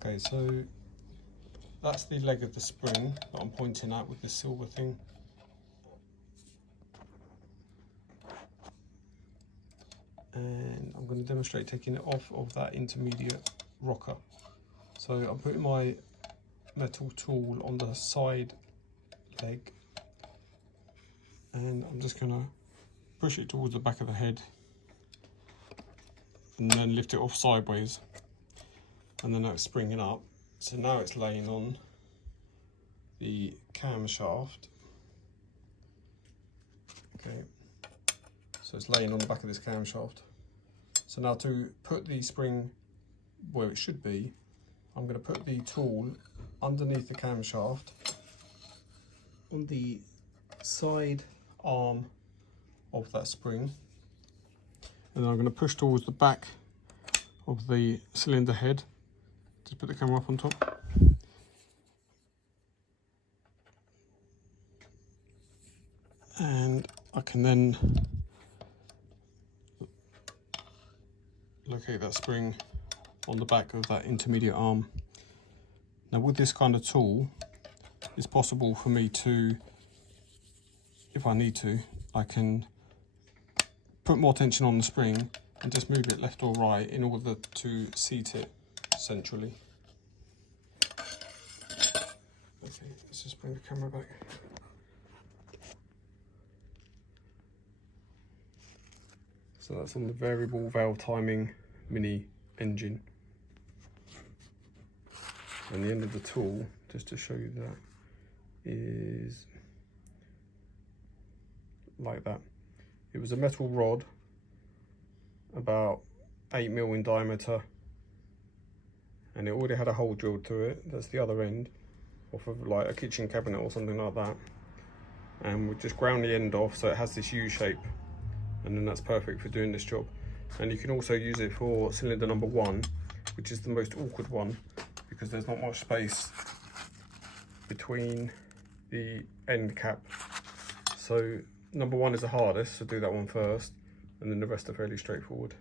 Okay, so that's the leg of the spring that I'm pointing at with the silver thing. And I'm going to demonstrate taking it off of that intermediate rocker. So I'm putting my metal tool on the side leg, and I'm just going to push it towards the back of the head and then lift it off sideways, and then that's springing up. So now it's laying on the camshaft. Okay, so it's laying on the back of this camshaft. So now to put the spring where it should be, I'm going to put the tool underneath the camshaft on the side arm of that spring, and then I'm going to push towards the back of the cylinder head. Just put the camera up on top. And I can then locate that spring on the back of that intermediate arm. Now with this kind of tool, it's possible for me to, if I need to, I can put more tension on the spring and just move it left or right in order to seat it centrally. Okay, let's just bring the camera back. So that's on the variable valve timing mini engine. And the end of the tool, just to show you that, is like that. It was a metal rod about 8mm in diameter, and it already had a hole drilled through it. That's the other end, off of like a kitchen cabinet or something like that. And we just ground the end off so it has this U shape, and then that's perfect for doing this job. And you can also use it for cylinder number 1, which is the most awkward one, because there's not much space between the end cap. So number 1 is the hardest, so do that one first, and then the rest are fairly straightforward.